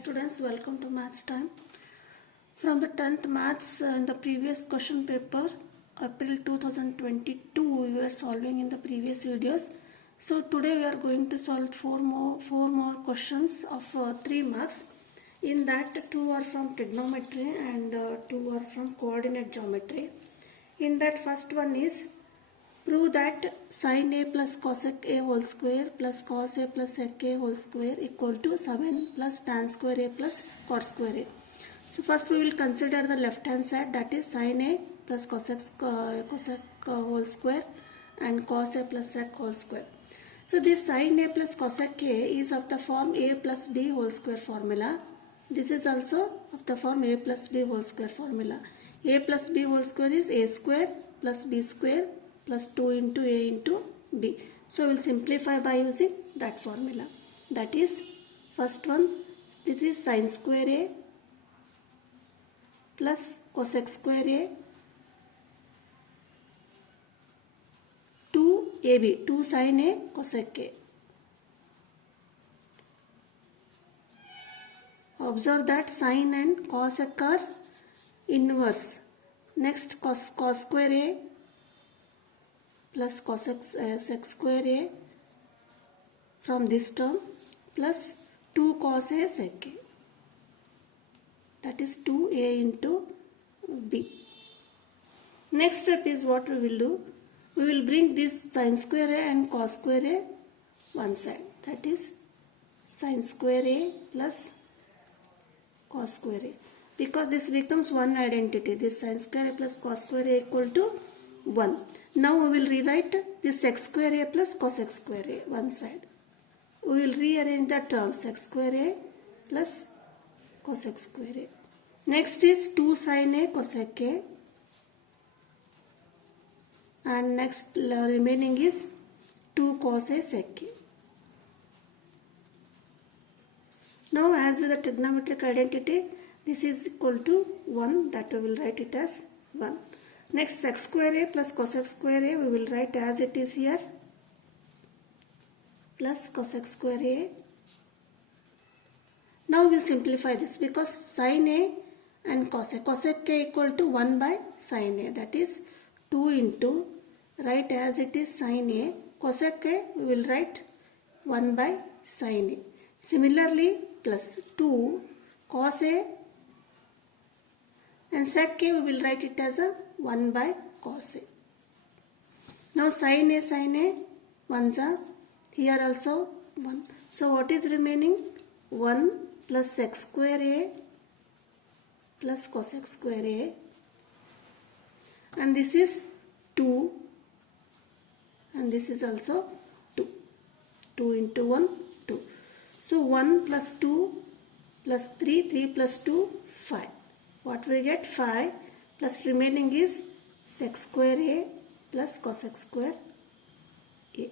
students, welcome to maths time. From the 10th maths in the previous question paper, April 2022, we were solving in the previous videos. So today we are going to solve four more questions of 3 marks. In that 2 are from trigonometry and 2 are from coordinate geometry. In that first one is prove that sin a plus cosec a whole square plus cos a plus sec a whole square equal to 7 plus tan square a plus cot square a. So first we will consider the left hand side, that is sin a plus cosec whole square and cos a plus sec whole square. So this sin a plus cosec a is of the form a plus b whole square formula. This is also of the form a plus b whole square formula. A plus b whole square is a square plus b square plus 2 into a into b. So we will simplify by using that formula. That is first one, this is sin square a plus cosec square a 2ab, 2 sin a cosec a. Observe that sin and cosec are inverse. Next cos square a plus cosec sec square a from this term plus 2 cos a sec a, that is 2a into b. Next step is what we will do. We will bring this sin square a and cos square a one side, that is sin square a plus cos square a, because this becomes one identity. This sin square a plus cos square a equal to 1. Now we will rewrite this sec square a plus cosec square a one side. We will rearrange the term sec square a plus cosec square a. Next is 2 sin a cosec a, and next remaining is 2 cos a sec a. Now as with the trigonometric identity, this is equal to 1, that we will write it as 1. Next sec square a plus cosec square a we will write as it is here, plus cosec square a. Now we will simplify this because sin a and cosec a equal to 1 by sin a, that is 2 into, write as it is sin a, cosec a we will write 1 by sin a. Similarly plus 2 cos a and sec a we will write it as a 1 by cos a. Now sin a ones are here also 1. So what is remaining? 1 plus sec square a plus cosec square a, and this is 2 and this is also 2. 2 into 1, 2. So 1 plus 2 plus 3, 3 plus 2, 5. What we get? 5 plus remaining is sec square a plus cosec square a.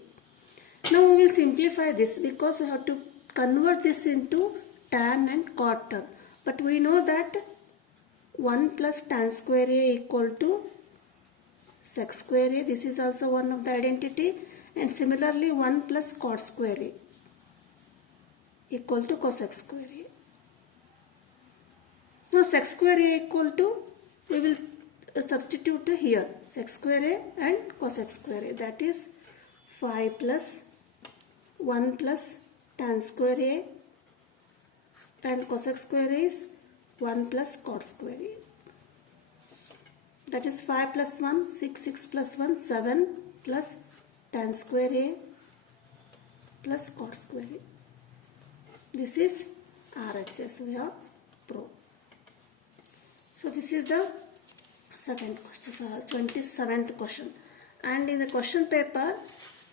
Now we will simplify this because we have to convert this into tan and cot term. But we know that 1 plus tan square a equal to sec square a. This is also one of the identity, and similarly 1 plus cot square a equal to cosec square a. Now sec square a equal to, we will substitute here sec square a and cosec square a, that is 5 plus 1 plus tan square a and cosec square a is 1 plus cot square a, that is 5 plus 1, 6, 6 plus 1, 7 plus tan square a plus cot square a. This is RHS we have proved. So this is the second question, 27th question, and in the question paper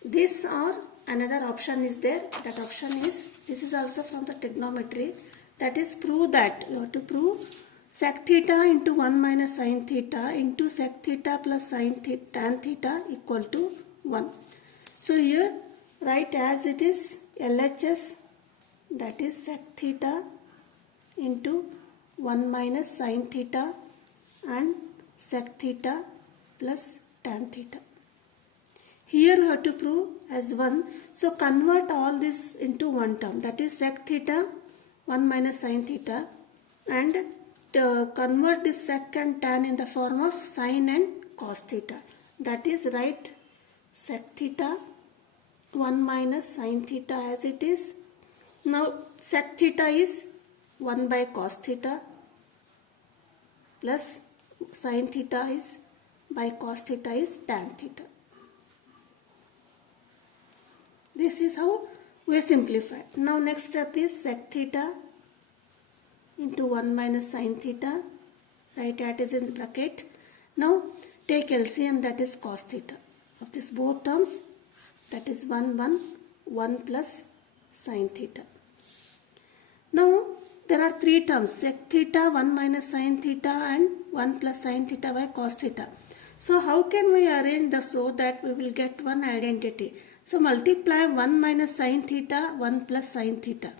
this or another option is there. That option is, this is also from the trigonometry, that is prove that, you have to prove sec theta into 1 minus sin theta into sec theta plus sin theta tan theta equal to 1. So here write as it is LHS, that is sec theta into 1 minus sin theta and sec theta plus tan theta. Here we have to prove as 1. So convert all this into one term, that is sec theta 1 minus sin theta, and convert this sec and tan in the form of sin and cos theta. That is, write sec theta 1 minus sin theta as it is. Now sec theta is 1 by cos theta plus sin theta is by cos theta is tan theta. This is how we simplify. Now next step is sec theta into 1 minus sin theta. Write that is in bracket. Now take LCM, that is cos theta. Of this both terms, that is 1 plus sin theta. Now there are three terms, sec theta, 1 minus sin theta, and 1 plus sin theta by cos theta. So how can we arrange this so that we will get one identity? So multiply 1 minus sin theta, 1 plus sin theta.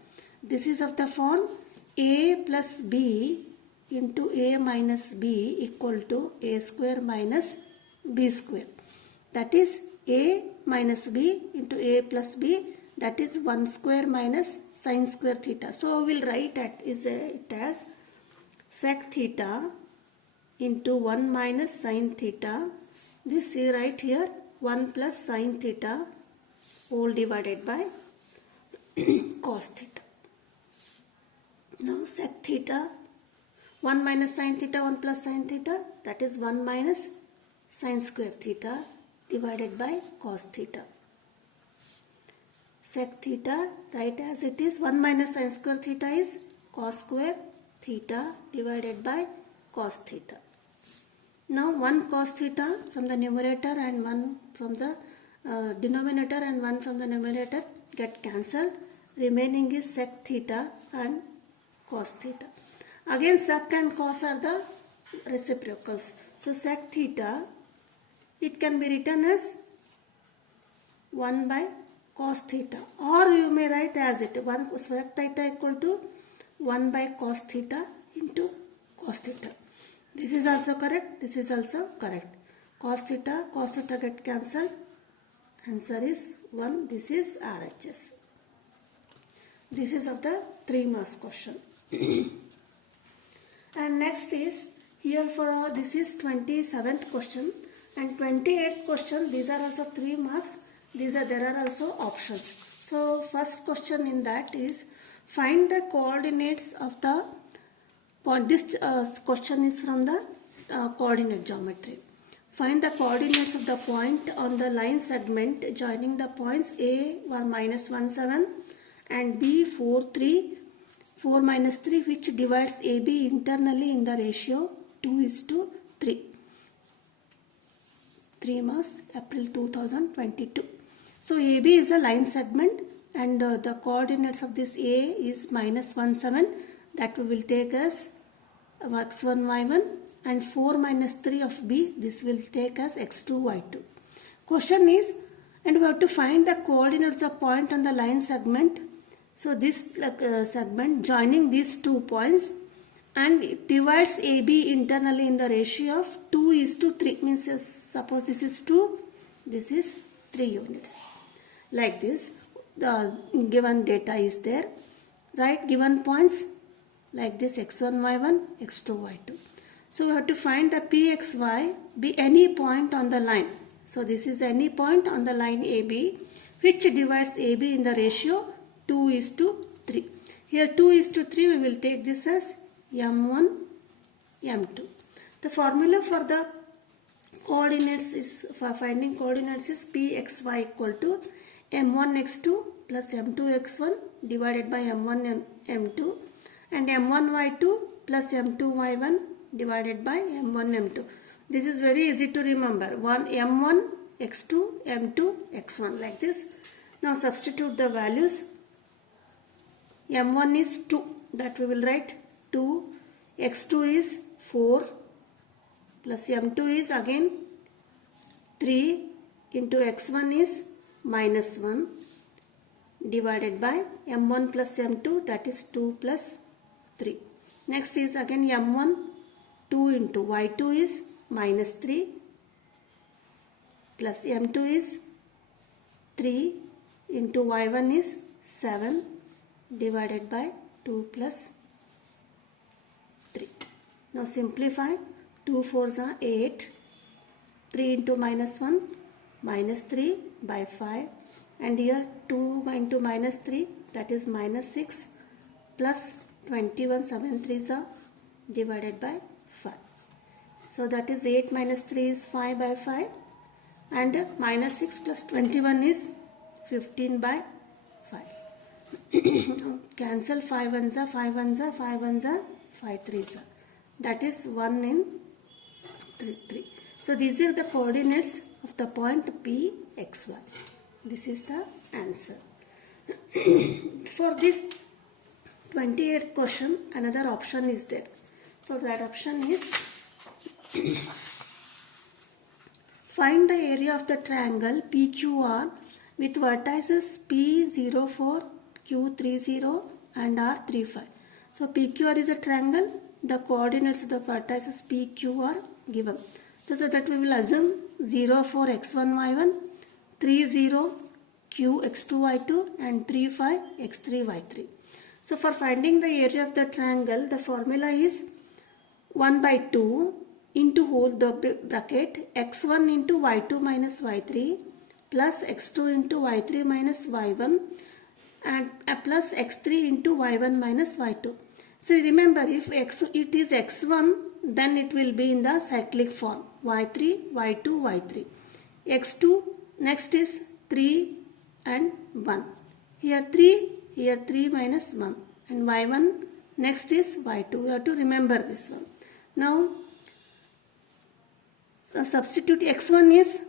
This is of the form a plus b into a minus b equal to a square minus b square. That is a minus b into a plus b, that is 1 square minus sin square theta. So we will write it as sec theta into 1 minus sin theta. This you write here 1 plus sin theta whole divided by cos theta. Now sec theta 1 minus sin theta, 1 plus sin theta, that is 1 minus sin square theta divided by cos theta. Sec theta, write as it is, 1 minus sin square theta is cos square theta divided by cos theta. Now 1 cos theta from the numerator and 1 from the denominator and 1 from the numerator get cancelled. Remaining is sec theta and cos theta. Again sec and cos are the reciprocals. So sec theta, it can be written as 1 by cos theta, or you may write as it 1 sec theta equal to 1 by cos theta into cos theta. This is also correct. This is also correct. Cos theta get cancelled. Answer is 1. This is RHS. This is of the 3 marks question. And next is here for this is 27th question and 28th question. These are also 3 marks. There are also options. So first question in that is find the coordinates of the point. This question is from the coordinate geometry. Find the coordinates of the point on the line segment joining the points A minus 1 7 and B 4 3 4 minus 3, which divides AB internally in the ratio 2:3. 3 marks, April 2022. So AB is a line segment and the coordinates of this A is minus 1 7, that we will take as x1 y1, and 4 minus 3 of B, this will take as x2 y2. Question is, and we have to find the coordinates of point on the line segment. So this segment joining these 2 points, and it divides AB internally in the ratio of 2:3. Means suppose this is 2, this is 3 units. Like this, the given data is there. Write given points like this, x1 y1, x2 y2. So we have to find the pxy be any point on the line. So this is any point on the line AB which divides AB in the ratio 2:3. Here 2:3 we will take this as m1, m2. The formula for the coordinates is, for finding coordinates is pxy equal to m1 x2 plus m2 x1 divided by m1 m2 and m1 y2 plus m2 y1 divided by m1 m2. This is very easy to remember. M1 x2 m2 x1, like this. Now substitute the values. M1 is 2, that we will write 2, x2 is 4 plus m2 is again 3 into x1 is minus 1 divided by m1 plus m2, that is 2 plus 3. Next is again m1, 2 into y2 is minus 3 plus m2 is 3 into y1 is 7 divided by 2 plus 3. Now simplify. 2 4s are 8. 3 into minus 1 minus 3 by 5. And here 2 into minus 3, that is minus 6 plus 21 7 3s are divided by 5. So that is 8 minus 3 is 5 by 5. And minus 6 plus 21 is 15 by 5. Cancel 5 ones are 5 ones are 5 ones are 5 3s are. That is 1 in 3 3. So these are the coordinates of the point P x y. This is the answer. For this 28th question, another option is there. So that option is find the area of the triangle PQR with vertices P04, Q30 and R35. So PQR is a triangle. The coordinates of the vertices PQ are given. So that we will assume 04 x1 y1, 30 q x2 y2 and 35 x3 y3. So for finding the area of the triangle, the formula is 1 by 2 into whole the bracket x1 into y2 minus y3 plus x2 into y3 minus y1 and plus x3 into y1 minus y2. So remember, if it is x1, then it will be in the cyclic form y3 y2 y3. x2 next is 3 and 1. Here 3 minus 1 and y1 next is y2. You have to remember this one. Now substitute x1 is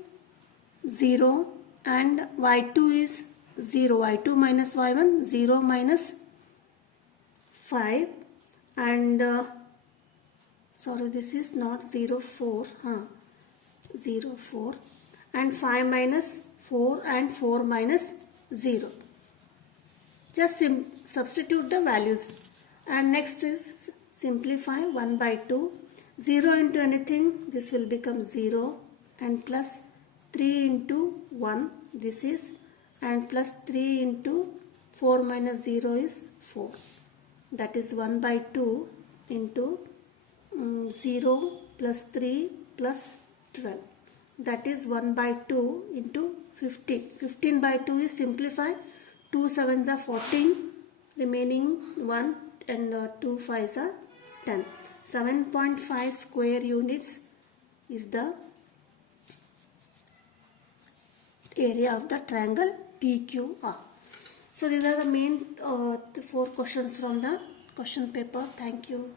0 and y2 is 0. y2 minus y1 0 minus 5 and sorry, this is not 04, 04 and 5 minus 4 and 4 minus 0. Just substitute the values and next is simplify 1 by 2. 0 into anything, this will become 0 and plus 3 into 1, this is, and plus 3 into 4 minus 0 is 4. That is 1 by 2 into 0 plus 3 plus 12. That is 1 by 2 into 15. 15 by 2 is simplify. 2 7s are 14. Remaining 1 and 2 5s are 10. 7.5 square units is the area of the triangle PQR. So these are the main 4 questions from the question paper. Thank you.